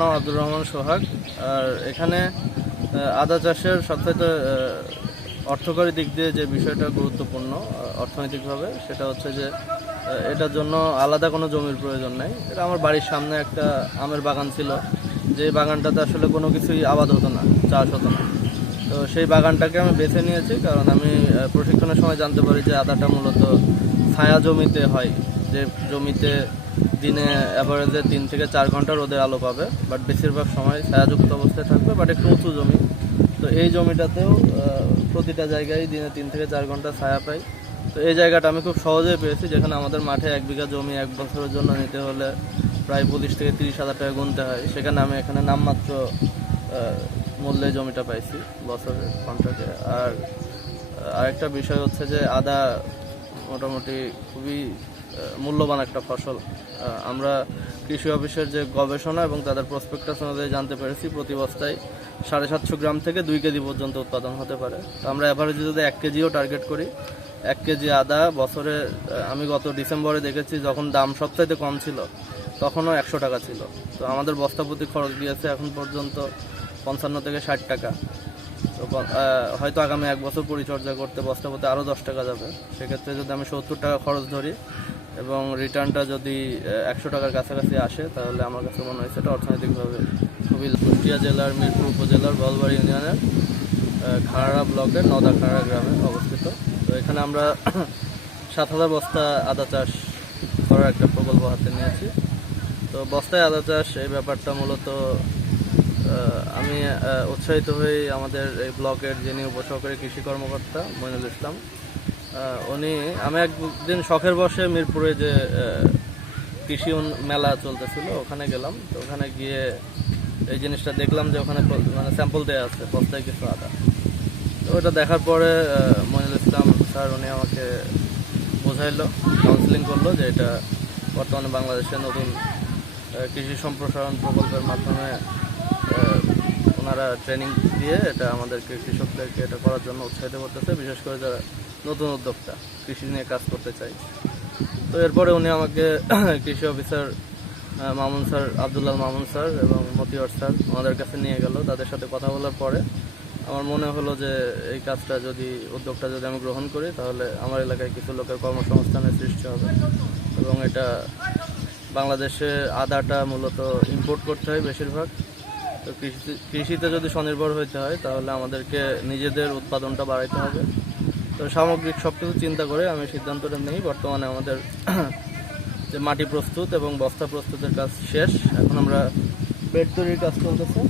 নাম আব্দুর রহমান সোহাগ। আর এখানে আদা চাষের সবথেকে অর্থকরী দিক দিয়ে যে বিষয়টা গুরুত্বপূর্ণ অর্থনৈতিকভাবে, সেটা হচ্ছে যে এটার জন্য আলাদা কোনো জমির প্রয়োজন নেই। এটা আমার বাড়ির সামনে একটা আমের বাগান ছিল। যে বাগানটাতে আসলে কোনো কিছুই আবাদ হতো না, চাষ হতো না। তো সেই বাগানটাকে আমি বেছে নিয়েছি কারণ আমি প্রশিক্ষণের সময় জানতে পারি যে আদাটা মূলত ছায়া জমিতে হয়। যে জমিতে দিনে অ্যাভারেজে তিন থেকে চার ঘণ্টা রোদের আলো পাবে বাট বেশিরভাগ সময় ছায়াযুক্ত অবস্থায় থাকবে বাট একটু উঁচু জমি। তো এই জমিটাতেও প্রতিটা জায়গায় দিনে তিন থেকে চার ঘণ্টা ছায়া পাই। তো এই জায়গাটা আমি খুব সহজেই পেয়েছি, যেখানে আমাদের মাঠে এক বিঘা জমি এক বছরের জন্য নিতে হলে প্রায় পঁচিশ থেকে তিরিশ হাজার টাকা গুনতে হয়। সেখানে আমি এখানে নামমাত্র মূল্যে জমিটা পাইছি বছরের কন্ট্রাক্টে আর আরেকটা বিষয় হচ্ছে যে আদা মোটামুটি খুবই মূল্যবান একটা ফসল। আমরা কৃষি অফিসের যে গবেষণা এবং তাদের প্রসপেক্টাস অনুযায়ী জানতে পেরেছি, প্রতি বস্তায় সাড়ে সাতশো গ্রাম থেকে দুই কেজি পর্যন্ত উৎপাদন হতে পারে। তো আমরা অ্যাভারেজে যদি এক কেজিও টার্গেট করি, এক কেজি আদা বছরে আমি গত ডিসেম্বরে দেখেছি, যখন দাম সবচাইতে কম ছিল, তখনও একশো টাকা ছিল। তো আমাদের বস্তা প্রতি খরচ দিয়েছে এখন পর্যন্ত পঞ্চান্ন থেকে ষাট টাকা। তো হয়তো আগামী এক বছর পরিচর্যা করতে বস্তা প্রতি আরও দশ টাকা যাবে। সেক্ষেত্রে যদি আমি সত্তর টাকা খরচ ধরি এবং রিটার্নটা যদি একশো টাকার কাছাকাছি আসে, তাহলে আমার কাছে মনে হয়েছে এটা অর্থনৈতিকভাবে খুবই কুষ্টিয়া জেলার, মিরপুর উপজেলার, বলবাড়ি ইউনিয়নের খাড়া ব্লকের নদা খাড়া গ্রামে অবস্থিত। তো এখানে আমরা সাত হাজার বস্তা আদা চাষ করার একটা প্রকল্প হাতে নিয়েছি। তো বস্তায় আদা চাষ এই ব্যাপারটা মূলত আমি উৎসাহিত হয়ে আমাদের এই ব্লকের যিনি উপসহকারী কৃষি কর্মকর্তা মইনুল ইসলাম উনি আমি একদিন শখের বসে মিরপুরে যে কৃষি মেলা চলতেছিল ওখানে গেলাম। তো ওখানে গিয়ে এই জিনিসটা দেখলাম যে ওখানে মানে স্যাম্পল দেওয়া আছে বস্তায় কিছু আদা। তো ওটা দেখার পরে আহ, মইনুল ইসলাম স্যার উনি আমাকে বোঝাইলো কাউন্সিলিং করল যে এটা বর্তমানে বাংলাদেশে নতুন কৃষি সম্প্রসারণ প্রকল্পের মাধ্যমে ওনারা ট্রেনিং দিয়ে এটা আমাদেরকে কৃষকদেরকে এটা করার জন্য উৎসাহিত করতেছে। বিশেষ করে যারা নতুন উদ্যোক্তা, কৃষি নিয়ে কাজ করতে চাই। তো এরপরে উনি আমাকে কৃষি officer Mamun sir, Abdullah Mamun sir এবং মতিয়র স্যার ওনাদের কাছে নিয়ে গেল। তাদের সাথে কথা বলার পরে আমার মনে হলো যে এই কাজটা যদি, উদ্যোগটা যদি আমি গ্রহণ করি, তাহলে আমার এলাকায় কিছু লোকের কর্মসংস্থানের সৃষ্টি হবে। এবং এটা বাংলাদেশে আদাটা মূলত ইম্পোর্ট করতে হয় বেশিরভাগ। তো কৃষি কৃষিতে যদি স্বনির্ভর হইতে হয়, তাহলে আমাদেরকে নিজেদের উৎপাদনটা বাড়াইতে হবে। তো সামগ্রিক সব কিছু চিন্তা করে আমি সিদ্ধান্তটা নেই। বর্তমানে আমাদের যে মাটি প্রস্তুত এবং বস্তা প্রস্তুতের কাজ শেষ। এখন আমরা বেড তৈরির কাজ চলতেছে।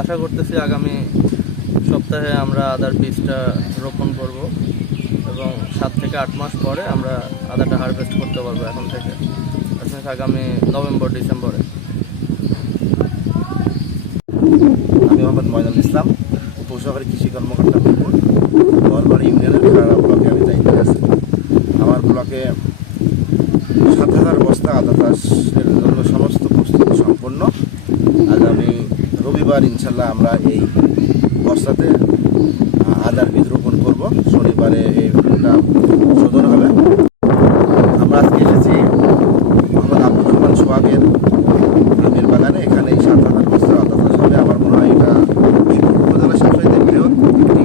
আশা করতেছি আগামী সপ্তাহে আমরা আদার বীজটা রোপণ করব এবং সাত থেকে আট মাস পরে আমরা আদাটা হারভেস্ট করতে পারব এখন থেকে। আগামী নভেম্বর, ডিসেম্বরে। আমি মোহাম্মদ ময়দান ইসলাম। উপসহকারী কৃষি কর্মকর্তা বলবাড়ি ইউনিয়নের খাড়া ব্লকে আমি দায়িত্ব আছি। আমার ব্লকে সাত হাজার বস্তা আদা চাষের জন্য সমস্ত প্রস্তুতি সম্পন্ন। আগামী রবিবার ইনশাল্লাহ আমরা এই বস্তাতে আদার বীজ রোপণ করব। শনিবারে এই শোধন হবে আমরা আজকে এসেছি মোহাম্মদ আব্দুর রহমান সোহাগের আমের বাগানে এখানে এই সাত হাজার বছর আদা চাষ হবে আমার মনে হয় এটা মিরপুর উপজেলা সবচাইতে বৃহৎ একটি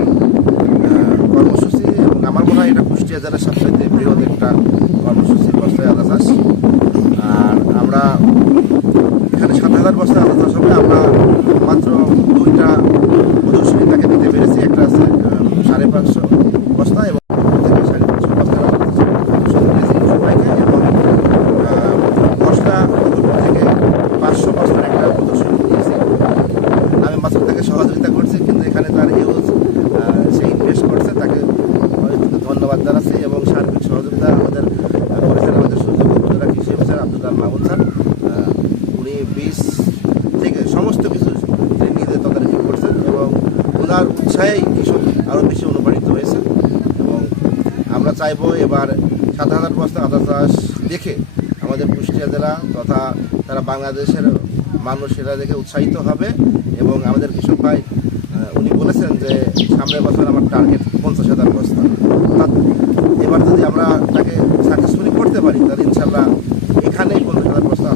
আহ, কর্মসূচি এবং আমার মনে হয় এটা কুষ্টিয়া জেলার সবচাইতে বৃহৎ একটা কর্মসূচি বস্তায় আদা চাষ। আর আমরা এখানে সাত হাজার বস্তা আদা চাষ হবে। আমরা মাত্র দুইটা প্রদর্শনী তাকে দিতে পেরেছি। একটা সাড়ে পাঁচশো বস্তা এবং এবং আহ, সহযোগিতা আমাদের করেছেন আমাদের সূর্য উপজেলা কৃষি অফিসার আব্দুল্লাহ মাহমুদ স্যার। উনি বীজ থেকে সমস্ত কিছু তিনি নিজে তদারকি করছেন এবং ওনার উৎসাহেই কৃষক আরও বেশি অনুপ্রাণিত হয়েছে। এবং আমরা চাইব এবার সাত হাজার বস্তা আদা চাষ দেখে আমাদের কুষ্টিয়া জেলা তথা তারা বাংলাদেশের মানুষ সেটা দেখে উৎসাহিত হবে এবং আমাদের কৃষক ভাই উনি বলেছেন যে সামনের বছর আমার টার্গেট পঞ্চাশ হাজার বস্তা। এবার যদি আমরা তাকে সাকসেসফুলি করতে পারি, তাহলে ইনশাল্লাহ এখানেই পঞ্চাশ হাজার বস্তা